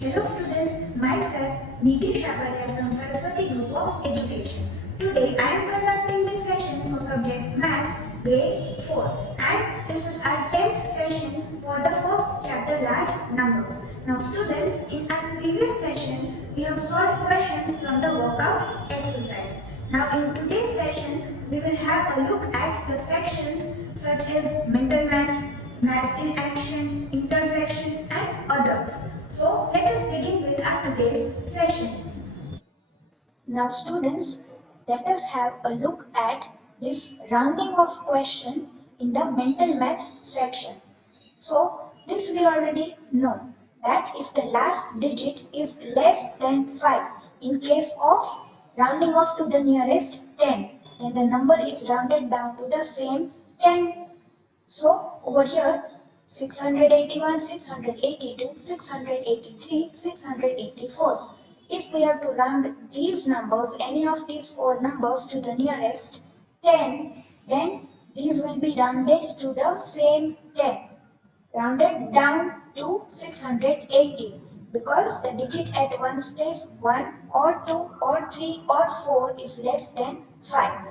Hello students, myself Niti Shakaria from Saraswati Group of Education. Today I am conducting this session for subject Maths grade 4 and this is our 10th session for the first chapter large numbers. Now students, in our previous session we have solved questions from the workout exercise. Now in today's session we will have a look at the sections such as mental maths, maths in action, intersection and others. So let us begin with our today's session. Now students, let us have a look at this rounding off question in the mental maths section. So this we already know that if the last digit is less than 5 in case of rounding off to the nearest 10, then the number is rounded down to the same 10. So over here 681, 682, 683, 684. If we have to round these numbers, any of these four numbers to the nearest 10, then these will be rounded to the same 10. Rounded down to 680 because the digit at one's place 1 or 2 or 3 or 4 is less than 5.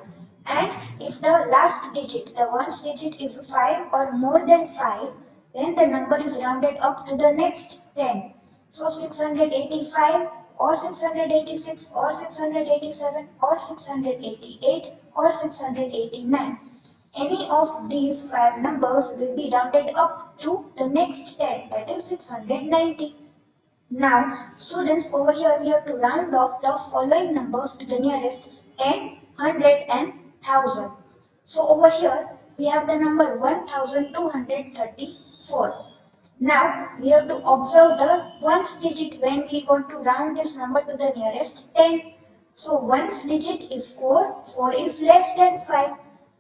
And if the last digit, the ones digit is 5 or more than 5, then the number is rounded up to the next 10. So 685 or 686 or 687 or 688 or 689. Any of these 5 numbers will be rounded up to the next 10, that is 690. Now, students, over here we have to round off the following numbers to the nearest 10, 100 and 1000. So over here we have the number 1234. Now we have to observe the ones digit when we want to round this number to the nearest 10. So ones digit is 4, 4 is less than 5.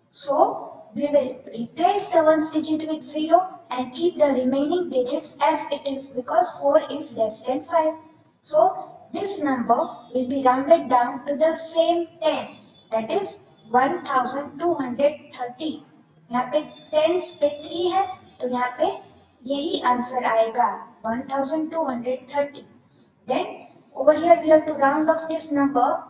So we will replace the ones digit with 0 and keep the remaining digits as it is because 4 is less than 5. So this number will be rounded down to the same 10, that is 1230. यहाँ पे tense पे 3 है तो यहाँ पे यही answer आएगा 1230. Then over here we have to round off this number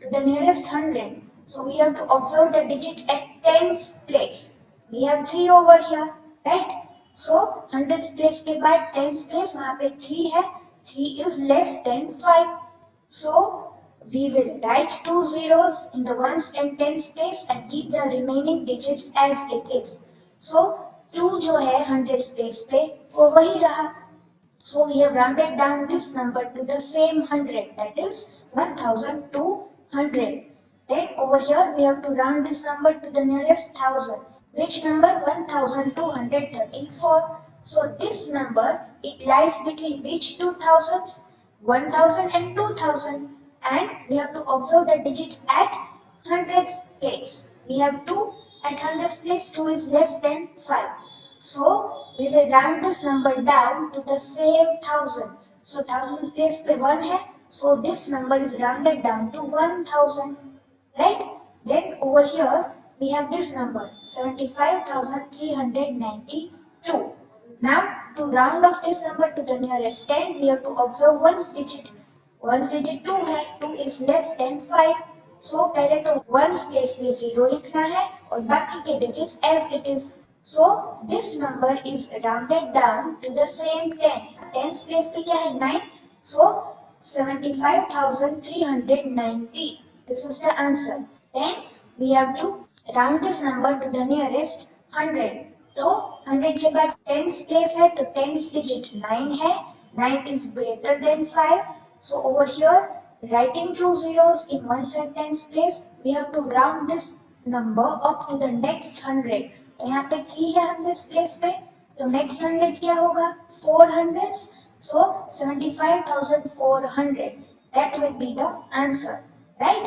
to the nearest 100. So we have to observe the digit at tens place. We have 3 over here, right? So 100s place के बाद tens place वहाँ पे 3 है. 3 is less than 5. So we will write 2 zeros in the ones and tens place and keep the remaining digits as it is. So 2 जो है 100s place पे वो वही रहा. So we have rounded down this number to the same 100, that is 1200. Then over here we have to round this number to the nearest 1000. Which number? 1234. So this number, it lies between which two thousands? 1000 and 2000. And we have to observe the digit at hundreds place. We have 2 at hundreds place, 2 is less than 5. So we will round this number down to the same 1000. So thousands place पे 1 है. So this number is rounded down to 1000. Right? Then over here we have this number 75,392. Now to round off this number to the nearest 10, we have to observe ones digit. Ones digit 2 है, 2 is less than 5. So पहले तो ones place में 0 लिखना है और बाकी के digits as it is. So this number is rounded down to the same 10. Tens place पे क्या है 9. So 75,390. This is the answer. Then we have to round this number to the nearest 100. तो 100 के बाद tens place है तो tens digit 9 है. 9 is greater than 5. So over here, writing 2 zeros in ones and tens place, we have to round this number up to the next 100. तो यहाँ पे 3 है 100s place पे, तो next 100 क्या होगा? 400s. So 75,400. That will be the answer, right?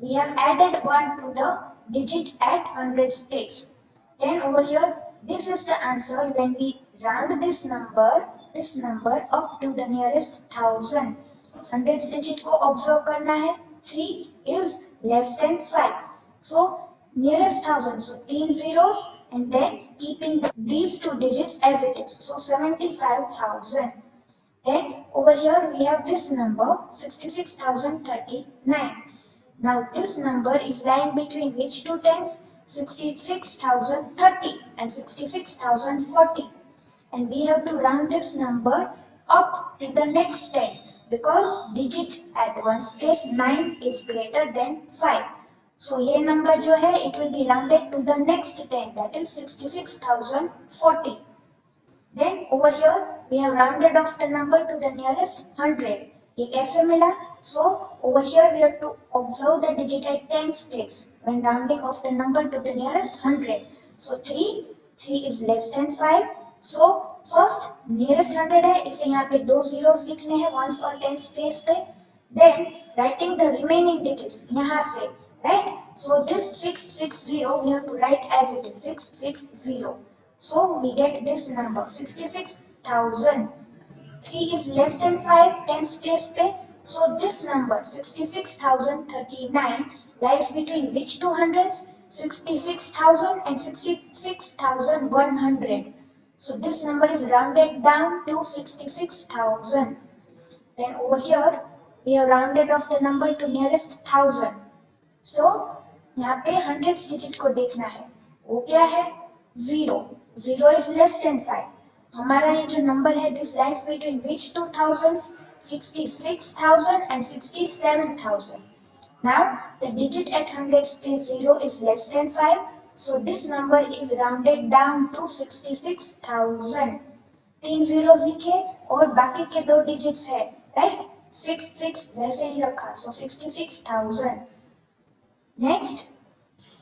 We have added 1 to the digit at 100s place. Then over here, this is the answer when we round this number up to the nearest 1000. 100s digit को observe करना है. 3 is less than 5. So nearest 1000. So 3 zeros and then keeping these two digits as it is. So 75,000. Then over here we have this number 66,039. Now this number is lying between which two tens? 66,030 and 66,040. And we have to round this number up to the next 10 because digit at one's place 9 is greater than 5. So ये number जो है it will be rounded to the next 10, that is 66,040. Then over here we have rounded off the number to the nearest 100. ये कैसे मिला? So over here we have to observe the digit at tens place when rounding off the number to the nearest 100. So 3 is less than 5. So first nearest 100 है, इसे यहाँ पे दो zeros लिखने हैं ones और tens place पे. Then writing the remaining digits यहाँ से, right? So this 660 we have to write as it is 660. So we get this number 66,000. 3 is less than 5 tens place पे. So this number 66,039 lies between which two hundreds? 66,000 and 66,100. So this number is rounded down to 66,000. Then over here we have rounded off the number to nearest 1000. So यहाँ पे hundreds digit को देखना है. वो क्या है? 0. 0 is less than 5. हमारा ये जो नंबर है this lies between which two thousands? 66,000 and 67,000. Now the digit at hundreds place 0 is less than 5. So this number is rounded down to 66,000. 3 zeros लिखे और बाकी के दो digits है, right? 66 वैसे ही रखा, so 66,000. Next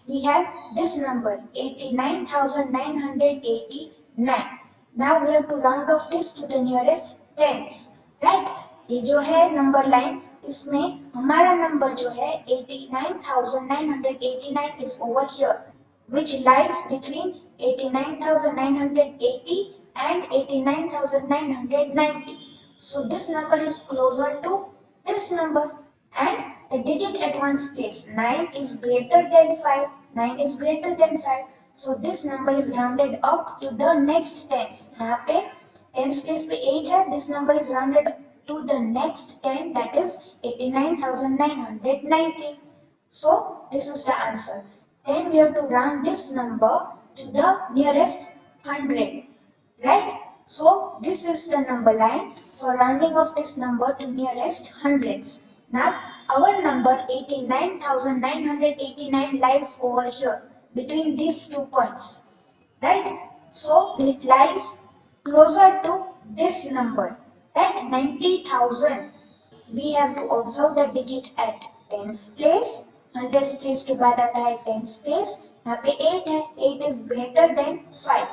we have this number 89,989. Now we have to round off this to the nearest tens, right? ये जो है number line इसमें हमारा number जो है 89,989 is over here, which lies between 89,980 and 89,990. So this number is closer to this number, and the digit at one's place 9 is greater than 5. 9 is greater than 5. So this number is rounded up to the next tens. यहाँ पे tens place पे 8 है. This number is rounded to the next 10, that is 89,990. So this is the answer. Then we have to round this number to the nearest 100, right? So this is the number line for rounding of this number to nearest hundreds. Now our number 89,989 lies over here between these 2 points, right? So it lies closer to this number, right? 90,000. We have to observe the digit at tens place. hundreds place के बाद आता है tens place. यहाँ पे 8 है. 8 is greater than 5.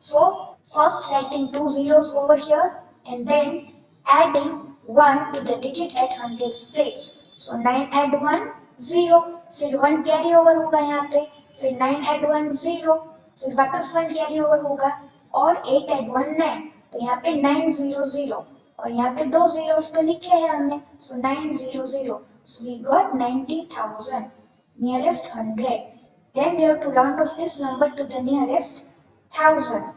So first writing 2 zeros over here and then adding 1 to the digit at hundreds place. So 9 add 1 0, फिर 1 carry over होगा यहाँ पे, फिर 9 add 1 0, फिर वापस 1 कैरी ओवर होगा और 8 add 1 9. तो यहाँ पे 900 और यहाँ पे दो zeros तो लिखे हैं हमने. So 900. So we got 90,000, nearest 100. Then we have to round off this number to the nearest 1000.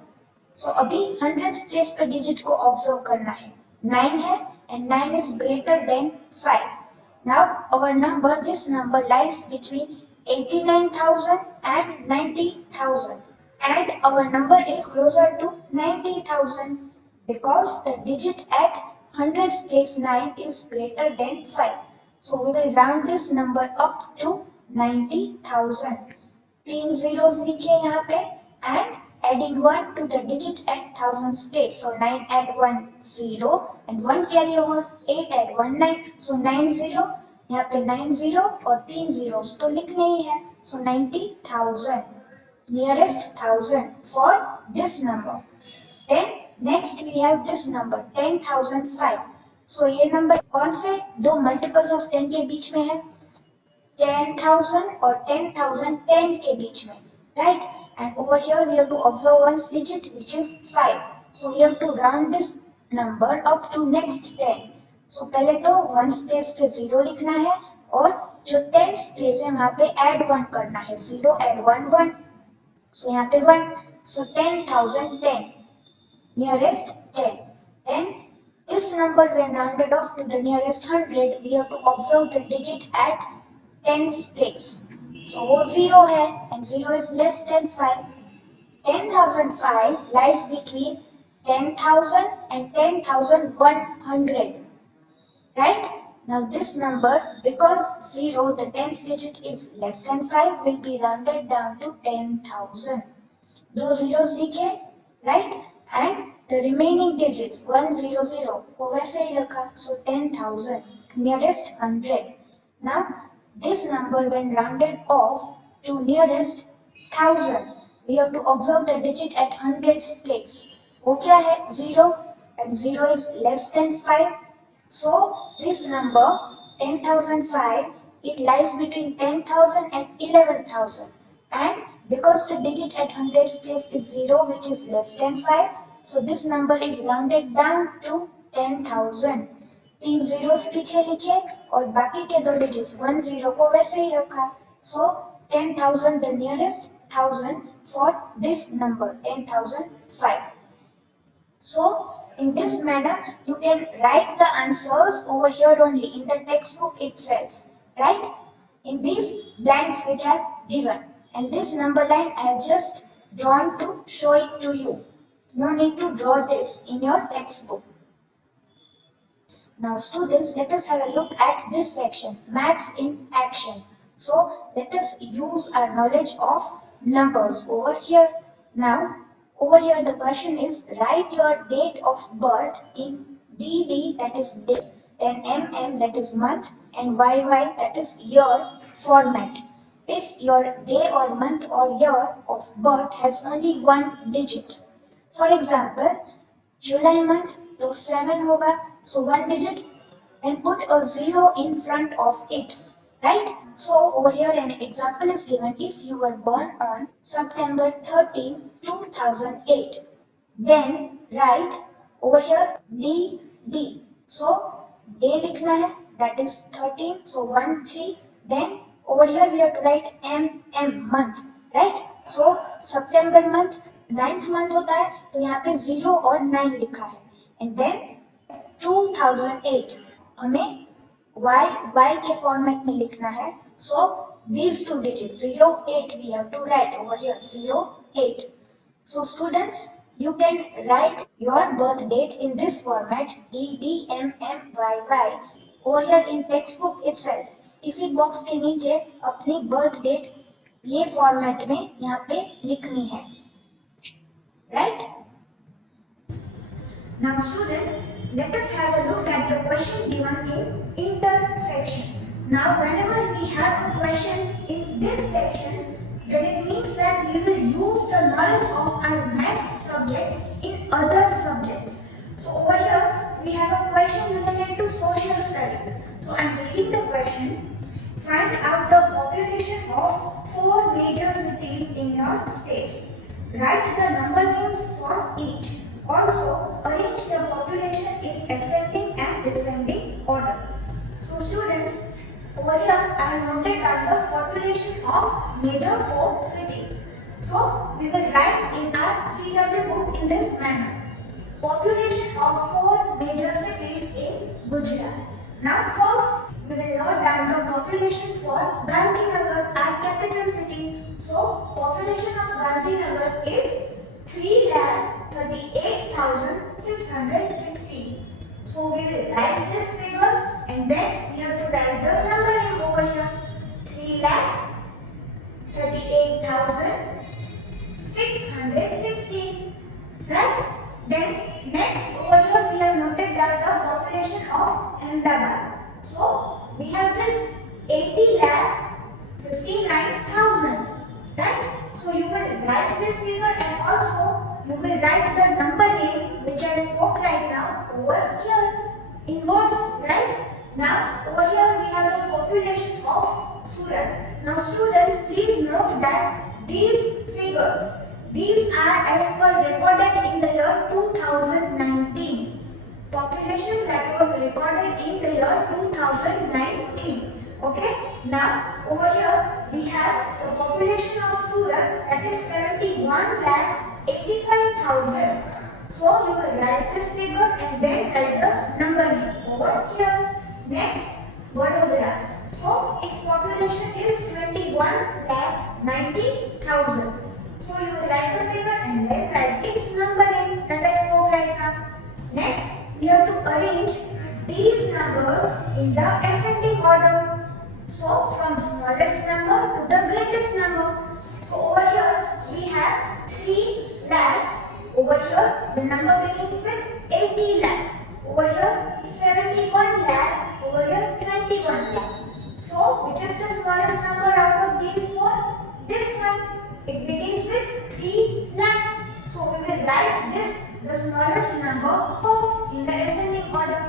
So अभी hundreds place पे digit को observe करना है. 9 है and 9 is greater than 5. Now our number, this number lies between 89,000 and 90,000. And our number is closer to 90,000 because the digit at hundreds place 9 is greater than 5. So we will round this number up to 90,000. 3 zeros लिखे यहाँ पे and adding 1 to the digit at thousands place. So 9 add 1 0 and 1 carry over. 8 add 1 9. So 90. यहाँ पे 90 और 3 zeros तो लिखने ही है. So 90,000, nearest 1000 for this number. Then next we have this number 10,005. So ये नंबर कौन से दो मल्टीपल्स ऑफ 10 के बीच में है? 10,000 और 10,010 के बीच में, right? And over here we have to observe one's digit which is 5. So we have to round this number up to next 10. So पहले तो ones place पे 0 लिखना है और जो tens place है वहाँ पे add 1 करना है. 0 add 1 1. So यहाँ पे 1. So 10,010, nearest 10. Then This number when rounded off to the nearest hundred, we have to observe the digit at tens place. So वो 0 है and 0 is less than 5. 10,005 lies between 10,000 and 10,100. Right? Now this number, because 0, the tens digit is less than 5, will be rounded down to 10,000. दो zeros लिखे, right? And the remaining digits 100 को वैसे ही रखा, so 10,000 nearest 100. Now this number when rounded off to nearest 1000, we have to observe the digit at hundreds place. वो क्या है 0 and 0 is less than 5. So this number 10,005, it lies between 10,000 and 11,000, and because the digit at hundreds place is 0 which is less than 5, so this number is rounded down to 10,000. तीन zeros पीछे लिखे और बाकी के दो digits 10 को वैसे ही रखा, so 10,000 the nearest 1000 for this number 10,005. So in this manner, you can write the answers over here only in the textbook itself, right? In these blanks which are given. And this number line I have just drawn to show it to you. No need to draw this in your textbook. Now students, let us have a look at this section, Maths in Action. So let us use our knowledge of numbers over here. Now, over here the question is, write your date of birth in DD, that is day, then MM, that is month, and YY, that is year format. If your day or month or year of birth has only one digit. For example, July month, तो 7 होगा, so one digit, then put a 0 in front of it. Right? So over here an example is given. If you were born on September 13, 2008, then write over here DD. So day लिखना है, that is 13, so 1 3. Then over here we have to write MM, month, right? So September month 9th month होता है, तो यहाँ पे 0 और 9 लिखा है. And then 2008 हमें y के फॉर्मेट में लिखना है, so these two digits 08 we have to write over here 08. So students, you can write your birth date in this format DDMMYY over here in textbook itself. इसी box के नीचे अपनी birth date ये format में यहाँ पे लिखनी है, right? Now students, let us have a look at the question given in intersection. Now whenever we have a question in this section, then it means that we will use the knowledge of our maths subject in other subjects. So over here we have a question related to social studies. So I am reading the question. Find out the population of 4 major cities in your state. Write the number names for each. Also, arrange the population in ascending and descending order. So students, over here I have noted down the population of major 4 cities. So we will write in our CW book in this manner. Population of 4 major cities in Gujarat. Now first, we will note down the population for Gandhinagar, our capital city. So population of Gandhinagar is 3,38,616. So we will write this figure and then we have to write the number name over here. 3,38,616. Right? Then next over here we have noted down the population of Ahmedabad. So we have this 80,59,000. Right? So you will write this figure and also you will write the number name which I spoke right now over here in words, right? Now over here we have the population of Surat. Now students, please note that these figures, these are as per recorded in the year 2019. Population that was recorded in the year 2019. Okay, now over here we have the population of Surat, that is 71,85,000. So you will write this figure and then write the number name over here. Next, Vadodara. So its population is 21,90,000. So you will write the figure and then write its number name that I spoke right now. Next, we have to arrange these numbers in the ascending order. So from smallest number to the greatest number. So over here we have 3 lakh. Over here the number begins with 80 lakh. Over here 71 lakh. Over here 21 lakh. So which is the smallest number out of these four? This one. It begins with 3 lakh. So we will write this, the smallest number, first in the ascending order.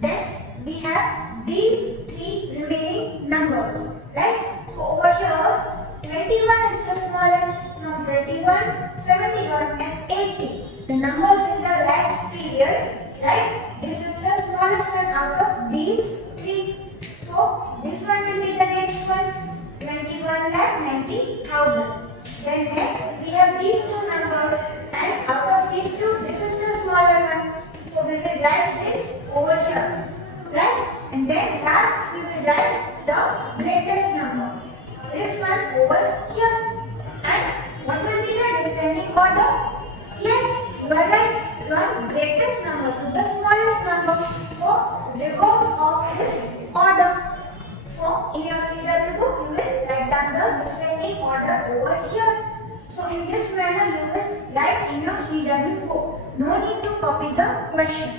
Then we have these 3 remaining numbers, right? So over here 21 is the smallest. From 21, 71 and 80, the numbers in the lakhs period, right? This is the smallest one out of these 3. So this one will be the next one, 21,90,000. Then next we have these two numbers, and out of these two, this is the smaller one. So we will write this over here, right? And then last we will write the greatest number, this one over here. And what will be the descending order? Yes, you are right. From greatest number to the smallest number. So reverse of this order. So in your CW book, you will write down the descending order over here. So in this manner, you will write in your CW book. No need to copy the question.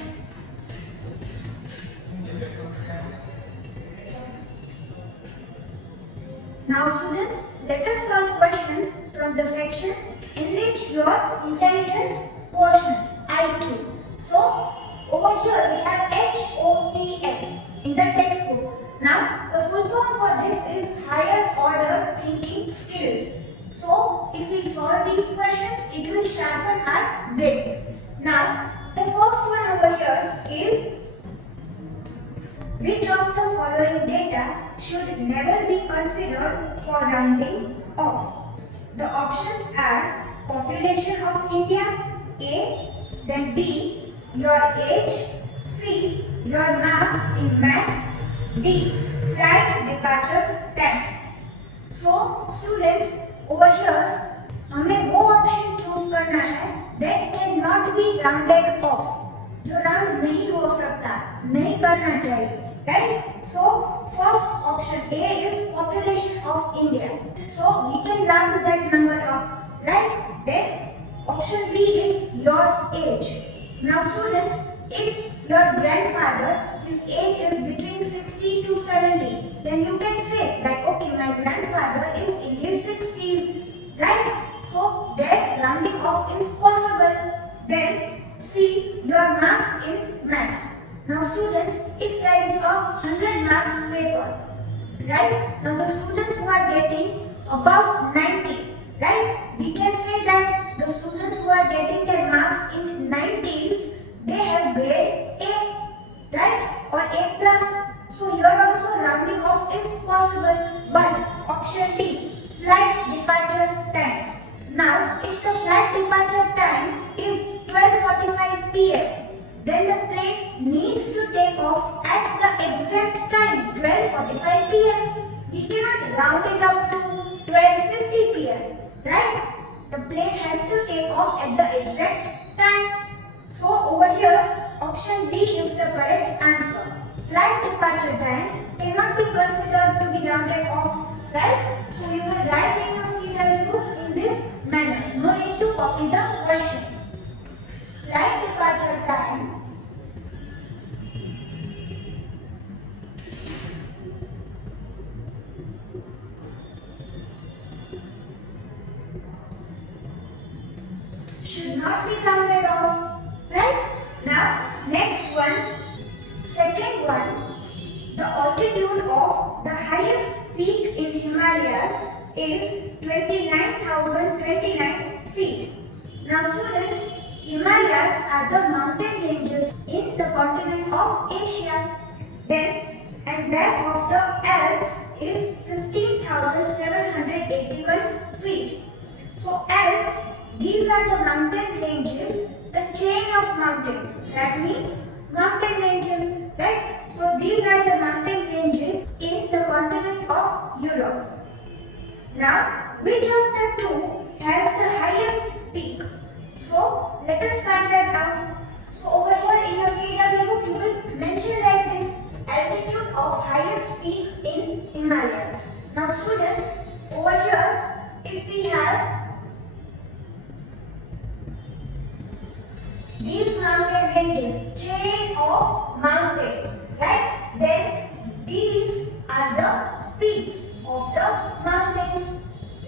Now students, let us solve questions from the section Enrich Your Intelligence Quotient, IQ. So over here we have HOTS in the textbook. Now the full form for this is Higher Order Thinking Skills. So if we solve these questions, it will sharpen our brains. Now the first one over here is, which of the following data should never be considered for rounding off? The options are population of India, A, then B, your age, C, your marks in maths, D, flight departure time. So students, over here हमें वो option choose करना है that cannot be rounded off, जो round नहीं हो सकता, नहीं करना चाहिए. Right? So first option A is population of India. So we can round that number up, right? Then option B is your age. Now students, if your grandfather, his age is between 60 to 70, then you can say that okay, my grandfather is in his 60s, right? So that rounding off is possible. Then C, your marks in maths. Now students, if there is a 100 marks paper, right? Now the students who are getting about 90, right? We can say that the students who are getting their marks in 90s, they have grade A, right? Or A plus. So here also rounding off is possible. But option D, flight departure time. Now if the flight departure time is 12:45 p.m., then the plane needs to take off at the exact time, 12:45 p.m. We cannot round it up to 12:50 p.m. Right? The plane has to take off at the exact time. So over here, option D is the correct answer. Flight departure time cannot be considered to be rounded off, right? So you will write in your CW book in this manner. No need to copy the question. Flight departure time should not be rounded off, right? Now next one, second one, the altitude of the highest peak in Himalayas is 29,029 feet. Now students, Himalayas are the mountain ranges in the continent of Asia. Then, and that of the Alps is 15,781 feet. So Alps, these are the mountain ranges the chain of mountains. That means mountain ranges, right? So these are the mountain ranges in the continent of Europe. Now, which of the two has the highest peak? So let us find that out. So over here in your CW book, you will mention like this: altitude of highest peak in Himalayas. Now students, over here, if we have these mountain ranges, chain of mountains, right? Then these are the peaks of the mountains,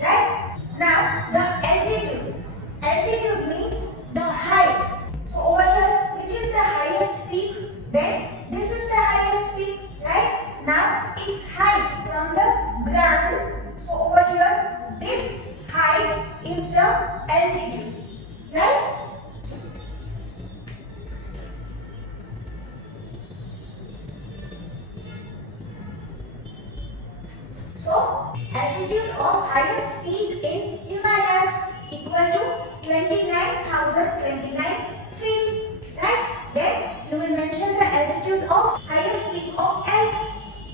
right? Now the altitude. Altitude means the height. So over here, which is the highest peak? Then this is the highest peak, right? Now its height from the ground. So over here, this height is the altitude, right? So, altitude of highest peak in Himalayas equal to 29,029 feet, right? Then you will mention the altitude of highest peak of Alps,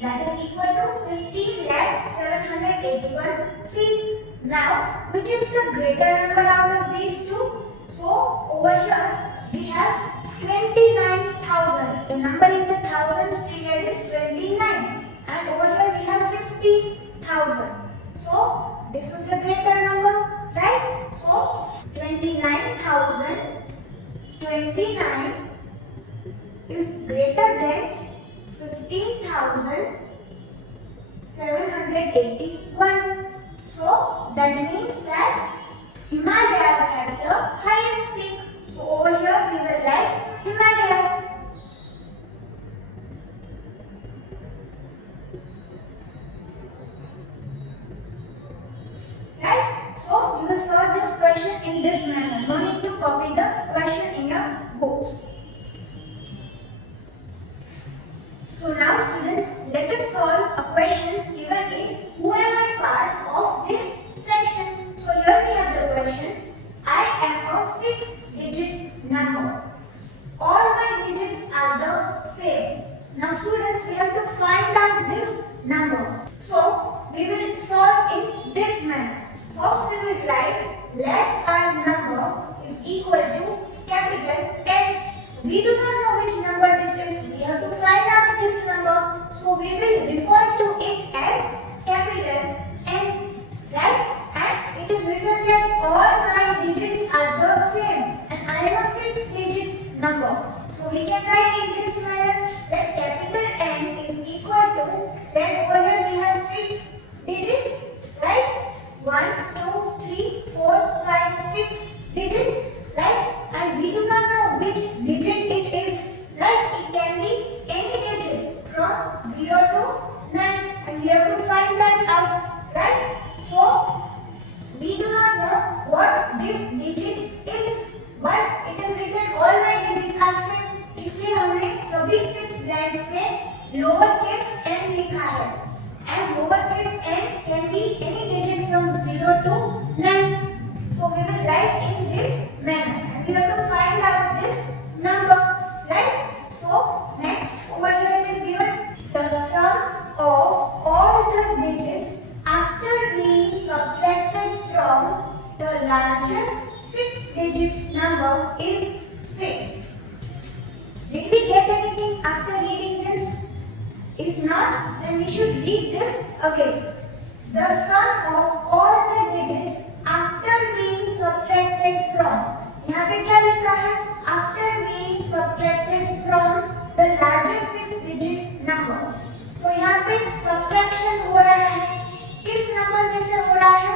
that is equal to 15,781 feet. Now, which is the greater number out of these two? So, over here we have 29,000. The number in the thousands period is 29. And over here we have 15,000. So this is the greater number, right? So 29,029 is greater than 15,781. So that means that Himalayas has the highest peak. So over here we will write Himalayas. Right? So you will solve this question in this manner. No need to copy the question in your books. So now students, let us solve a question given in who am I part of this section. So here we have the question: I am a 6-digit number. All my digits are the same. Now students, we have to find out this number. So we will solve in this manner. First we will write let our number is equal to capital N. We do not know which number this is. We have to find out this number. So we will refer to it as capital N, right? And it is written that all my digits are the same and I am a 6-digit number. So we can write in this manner that capital N is equal to, then over here we have 6 digits, right? 1, 2, 3, 4, 5, 6 digits, right? And we do not know which digit it is, right? It can be any digit from 0 to 9 and we have to find that out, right? So we do not know what this digit is, but it is written all my digits are same. इसलिए हमने सभी 6 blanks में lower case n लिखा है and lower case n can be any digit from 0 to 9. So we will write in this manner and we have to find out this number, right? So next over here it is given the sum of all the digits after being subtracted from the largest 6-digit number is 6. Did we get anything after reading this? If not, then we should read this again. The sum of all the digits after being subtracted from. यहाँ पे क्या लिखा है? After being subtracted from the largest 6-digit number. So यहाँ पे subtraction हो रहा है. किस नंबर में से हो रहा है?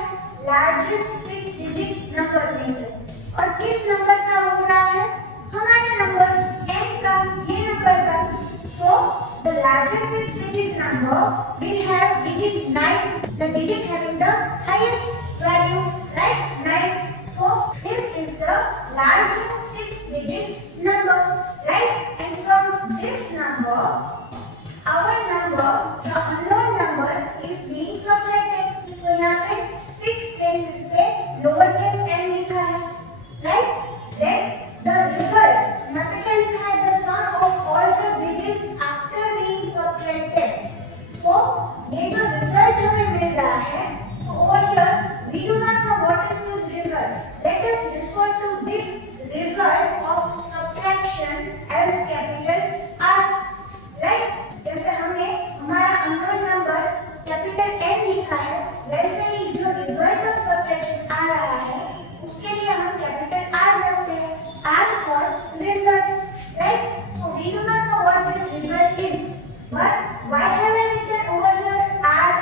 Largest 6-digit number में से. और किस नंबर का हो रहा है? हमारा नंबर n का, ये नंबर का. So the largest 6-digit number will have digit 9, the digit having the highest value, right? 9. So this is the largest 6-digit number, right? And from this number, our number, the unknown number, is being subtracted. So यहाँ पे 6 places पे lower case n लिखा है, right? Then the सो ये जो result हमें मिल रहा है, so over here we do not know what is this result. Let us refer to this result of subtraction as capital R. Right, जैसे हमने हमारा अननोन नंबर कैपिटल N लिखा है, वैसे ही जो रिजल्ट ऑफ सब्ट्रैक्शन आ रहा है उसके लिए हम कैपिटल R रखते हैं. R for result. Right? So we do not know what this result is. But why have I written over here R?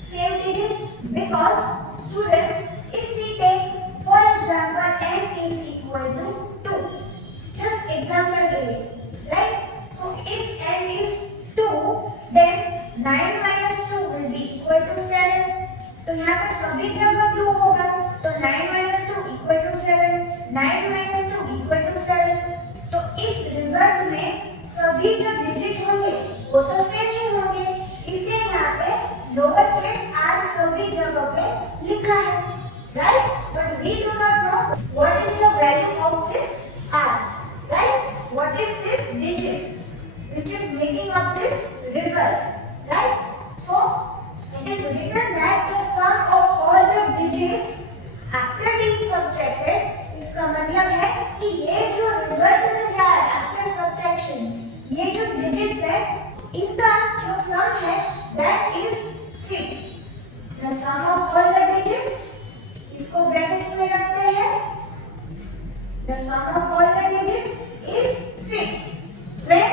Same digits? Because students, if we take for example n is equal to 2. Just example के लिए. Right? So if n is 2, then 9 minus 2 will be equal to 7. तो यहाँ पे सभी जगह 2 होगा, तो 9 minus 2 equal to 7. 9 minus 2 equal to 7. तो इस रिजल्ट में सभी जो डिजिट होंगे वो तो सेम ही होंगे, इसलिए यहाँ पे लोअर केस r सभी जगह पे लिखा है. Right, but we do not know what is the value of this r. Right, what is this digit which is making up this result. Right, so it is written that the sum of all the digits after being subtracted. इसका मतलब है कि ये जो result मिल रहा है after subtraction, ये जो डिजिट्स है इनका जो सम है that is 6. The sum of all the digits, इसको ब्रैकेट्स में रखते हैं. The sum of all the digits is 6 when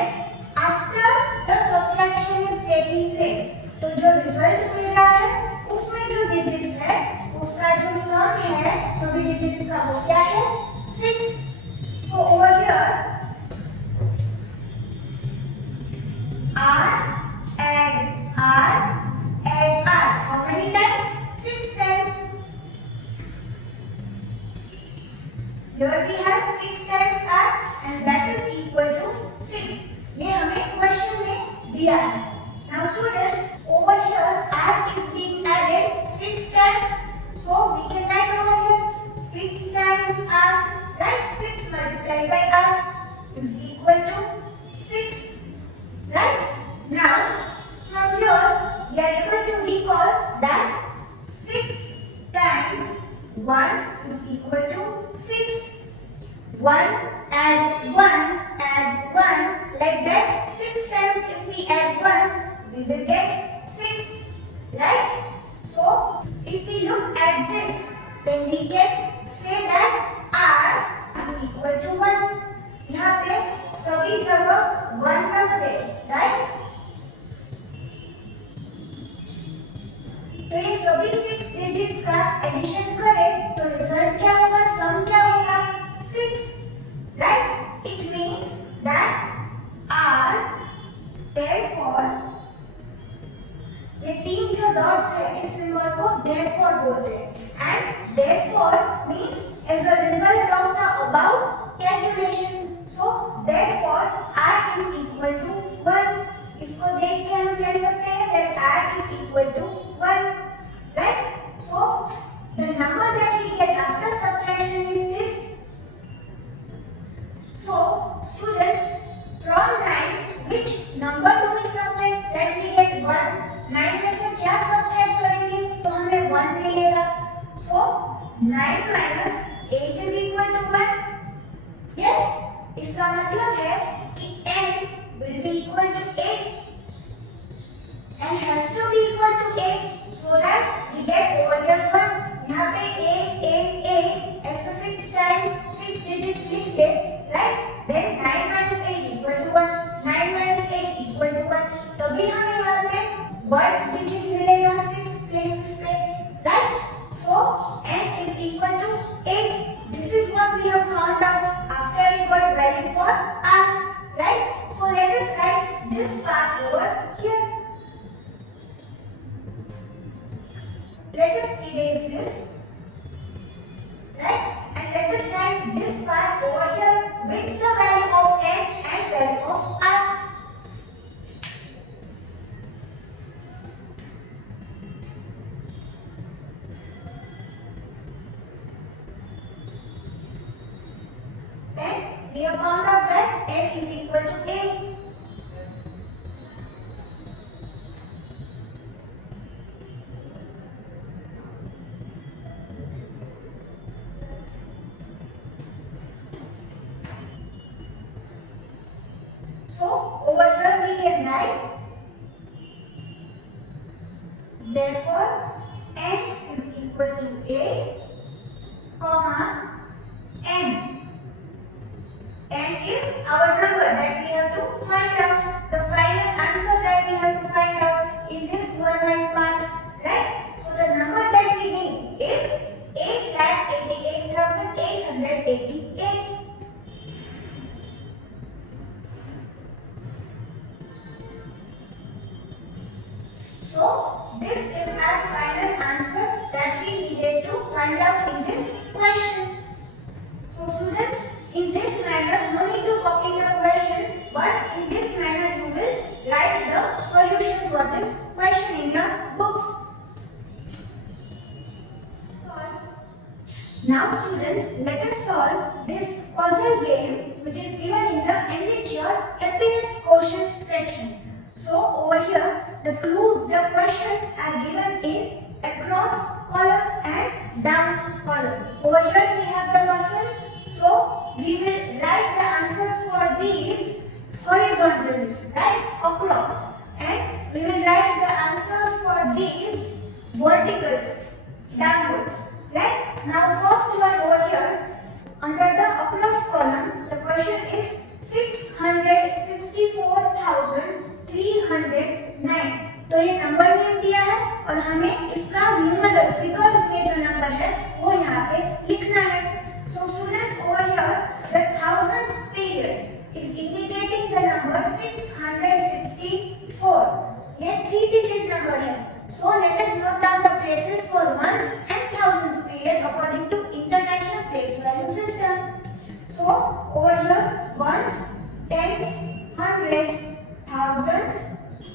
after the subtraction is taking place. तो जो रिजल्ट मिल रहा है उसमें जो डिजिट्स है उसका जो सम है सभी डिजिट्स का वो क्या है 6. So over here R add R. How many times? 6 times. Here we have 6 times R and that is equal to 6. ये हमें क्वेश्चन में दिया है. Now students, over here R is being added 6 times. So we can write over here 6 times R. Right? 6 multiplied by R is equal to 6. Right? Now from here we are able to recall that 6 times 1 is equal to 6. 1 add 1 add 1, like that 6 times if we add 1 we will get 6. Right? So if we look at this, then we can say that R is equal to 1. यहाँ पे सभी जगह 1 रख दे. Right, तो ये सभी 6 digits का addition करें तो रिजल्ट क्या होगा, सम क्या होगा 6. Right, it means that R, therefore ये तीन जो डॉट्स है इस सिंबल को therefore बोलते हैं. And therefore means as a result of the above calculation. So therefore R is equal to 1. इसको देख के हम कह सकते हैं that R is equal to 1. Right? So the number that we get after subtraction is this. So students, from 9 which number do we subtract? That we get 1. 9 में से क्या सब्ट्रैक्ट करेंगे तो हमें 1 मिलेगा. So 9 minus 8 is equal to 1. Yes, इसका मतलब है कि n will be equal to 8. n has to be equal to 8 so that we get over here 1. यहाँ पे 8 8 8 ऐसे 6 times 6 digits लिख दे. Right? Then 9 minus 8 equal to 1. 9 minus 8 equal to 1. तभी हमें यहाँ पे 1 digit मिलेगा 6 places पे. Right? So n is equal to 8. This is what we have found out after we got value for R. Right? So let us write this part over here. Let us erase this. Right? And let us write this part over here with the value of n and value of R. Then we have found out that n is equal to 8. So over here we can write, therefore n is equal to 8, comma n. N is our number that we have to find out, the final answer that we have to find out in this one line part, right? So the number that we need is 8,88,888. So this is our final answer that we needed to find out in this question. So students, in this manner, no need to copy the question, but in this manner you will write the solution for this question in your books. Now students, let us solve this puzzle game which is given in the Enrich Your Happiness Quotient section. So over here, the clues, the questions are given in across column and down column. Over here we have the puzzle. So we will write the answers for these horizontally, right, across, and we will write the answers for these vertically, downwards, right. Now first one over here, under the across column, the question is 664,309. तो ये number name दिया है और हमें इसका numeral figures में जो number है वो यहाँ पे लिखना है. So students, over here the thousands period is indicating the number 664. ये 3-digit number है. So let us note down the places for ones and thousands period according to International Place Value System. So over here ones, tens, hundreds, thousands,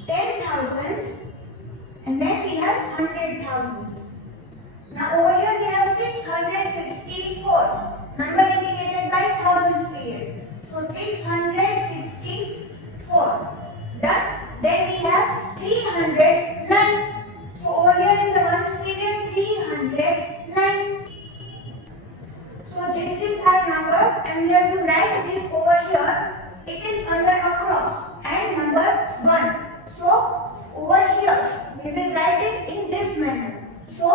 10,000s, and then we have 100,000s. Now over here we have 664, number indicated by thousands period. So 664. Done. Then we have 309. So over here in the ones period 309. So this is our number and we have to write this over here. It is under across and number 1. So over here we will write it in this manner. So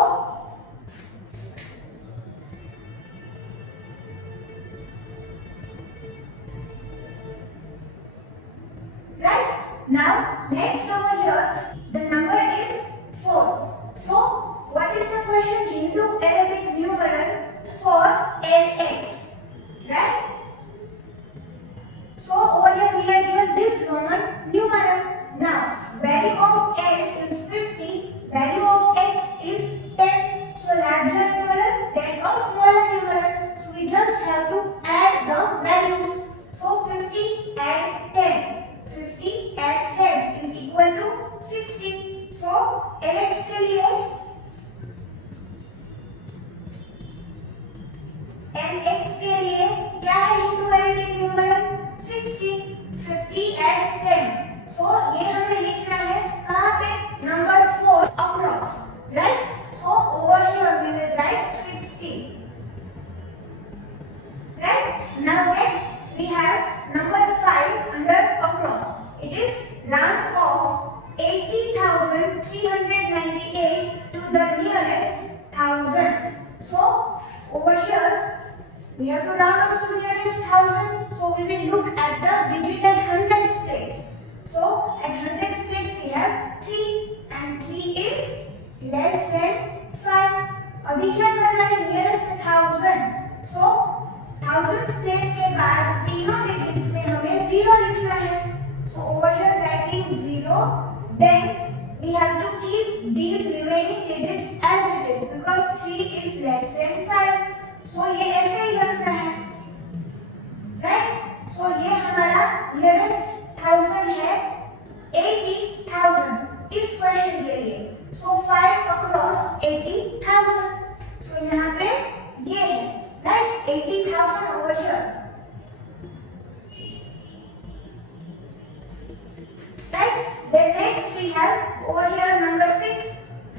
right now next over here the number is 4. So what is the question? Hindu Arabic numeral for LX, right? So over here we are given this Roman numeral. Now value of L is 50, value of X is 10. So larger numeral then a smaller numeral. So we just have to add the values. So 50 and 10. 50 and 10 is equal to 60. So LX के लिए LX के लिए क्या है Hindu Arabic numeral 60, 50 and 10. So ये हमें लिखना है कहाँ पे? Number 4 across, right? So over here we will write 60, right? Now next we have number 5 under across. It is round off 80,398 to the nearest thousand. So over here we have to round off to nearest thousand. So we will look at the digit at hundreds place. So at hundreds place we have 3 and 3 is less than 5. अभी क्या करना है? nearest thousand. So thousands place के बाद तीनों digits में हमें 0 लिखना है. So over here writing 0, then we have to keep these remaining digits as it is because 3 is less than 5. So ये ऐसे ही रखना है, right? So ये हमारा nearest thousand है 80,000 इस क्वेश्चन के लिए. So 5 across 80,000. So यहाँ पे ये है, right? 80,000 over here. Right? Then next we have over here number 6,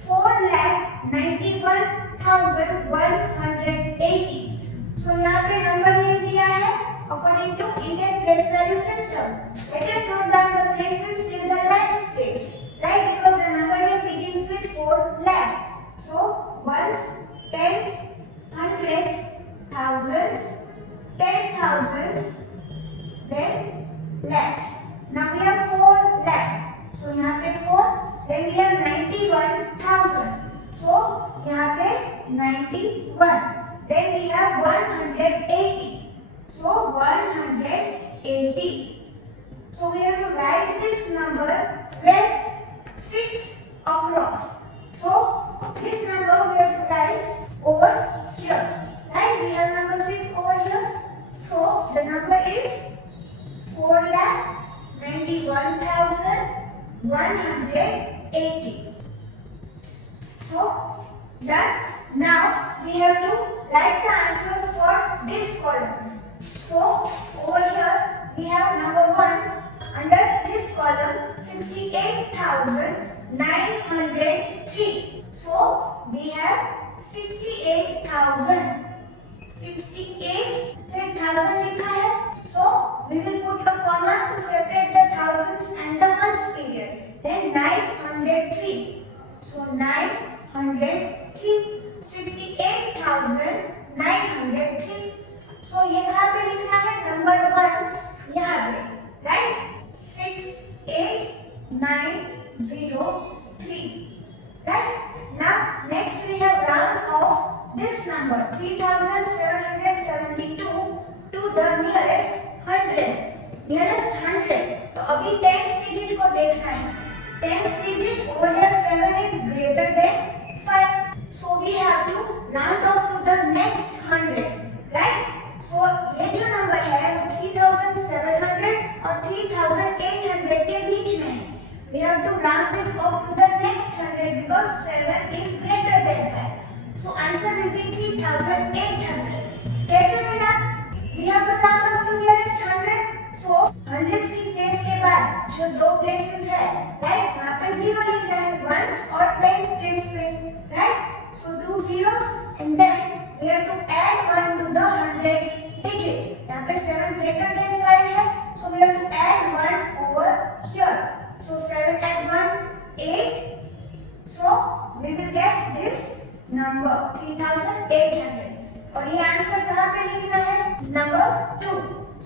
4,91,180. So यहाँ पे नंबर नेम दिया है according to Indian Place Value System. Let us 91. Then we have 180. So 180. So we have to write this number with 6 across. So this number we have to write over here. Right? We have number 6 over here. So the number is 4,91,180. So done. Now we have to write the answers for this column. So over here we have number 1 under this column 68,903. So we have 68,000. 68 फिर 1000 लिखा है. So we will put a comma to separate the thousands and the ones period. Then 903. So 903. 68,903. So ये कहाँ पे लिखना है? Number 1 यहाँ पे, right? 68903. Right? Now next we have round off this number 3772 to the nearest 100. Nearest 100. तो अभी 10th digit को देखना है. 10th digit over here 7 is greater than 5. So we have to round off to the next 100. Right? So ये जो number है वो 3700 और 3800 के बीच में है. We have to round this off to the next 100 because 7 is greater than 5. So answer will be 3800. कैसे मिला? We have to round off to nearest 100. So 100 की प्लेस के बाद जो दो प्लेसेस है, right? वहाँ पे 0 लिखना है ones और tens प्लेस पे, right? So two zeros and then we have to add 1 to the hundreds digit. यहाँ पे 7 greater than 5 है, so we have to add 1 over here. So 7 add 1, 8. So we will get this number 3800. और ये answer कहाँ पे लिखना है? Number 2.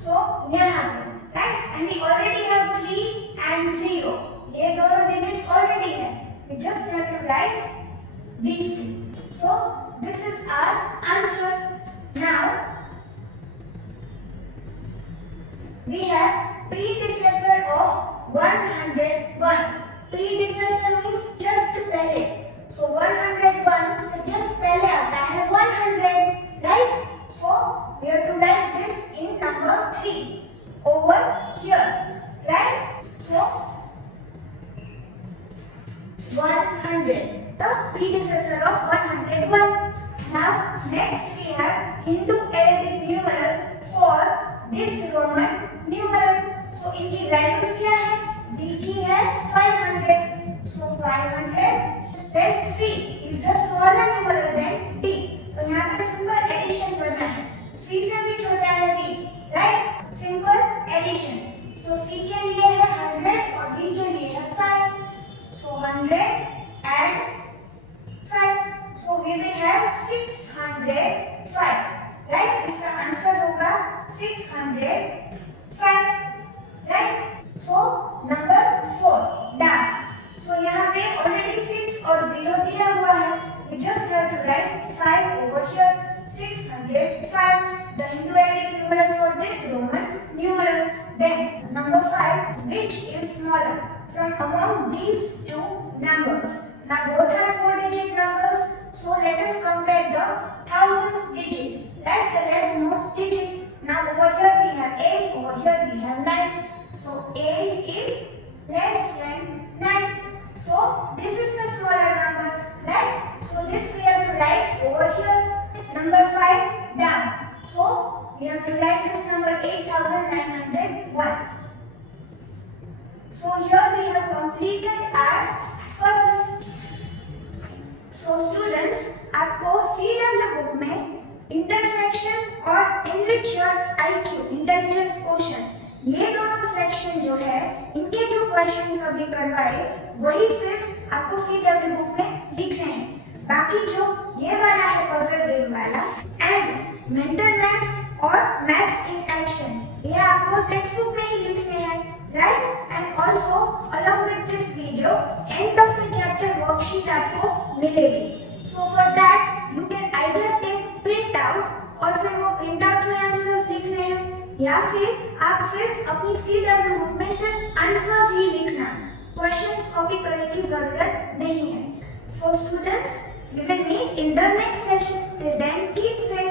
So यहाँ पे, right? And we already have 3 and 0. ये दोनों digits already है. We just have to write these two. So this is our answer. Now we have predecessor of 101. Predecessor means just पहले. So 101 से just पहले आता है 100, right? So we have to write this in number 3 over here, right? So 100, the predecessor of 101. Now next we have Hindu-Arabic numeral for this Roman numeral. So इनकी values क्या है? D की है 500. So 500. Then C is the smaller numeral than D. तो यहाँ पे simple addition करना है. C से भी छोटा है D, right? Simple addition. So C के लिए है 100 और D के लिए है 5. So 100 and 5. So we will have 605. Right? इसका आंसर होगा 605. Right? So number 4 done. So यहाँ पे already 6 और 0 दिया हुआ है. We just have to write 5 over here. 605. The Hindu-Arabic numeral for this Roman numeral. Then number 5, which is smaller from among these two numbers? Now both are 4-digit numbers. So let us compare the thousands digit. Right? The leftmost digit. Now over here we have 8. Over here we have 9. So 8 is less than 9. So this is the smaller number, right? So this we have to write over here. Number 5 down. So we have to write this number 8,901. So here we have completed our puzzle. So students, आपको CW book में intersection और enrich your IQ intelligence question ये दोनों section जो है इनके जो questions अभी करवाए वही सिर्फ आपको CW बुक में लिखने हैं. बाकी जो ये वाला है पजल गेम वाला एंड मेंटल मैथ्स और मैथ्स इन एक्शन ये आपको टेक्स्ट बुक में ही लिखने हैं, right? And also along with this video end of the chapter worksheet आपको मिलेगी. So for that you can either take print out और फिर वो प्रिंट आउट में आंसर्स लिखने हैं, या फिर आप सिर्फ अपनी CW बुक में सिर्फ आंसर्स ही लिखना, क्वेश्चंस कॉपी करने की जरूरत नहीं है. So students, we will meet in the next session. Till then, keep safe.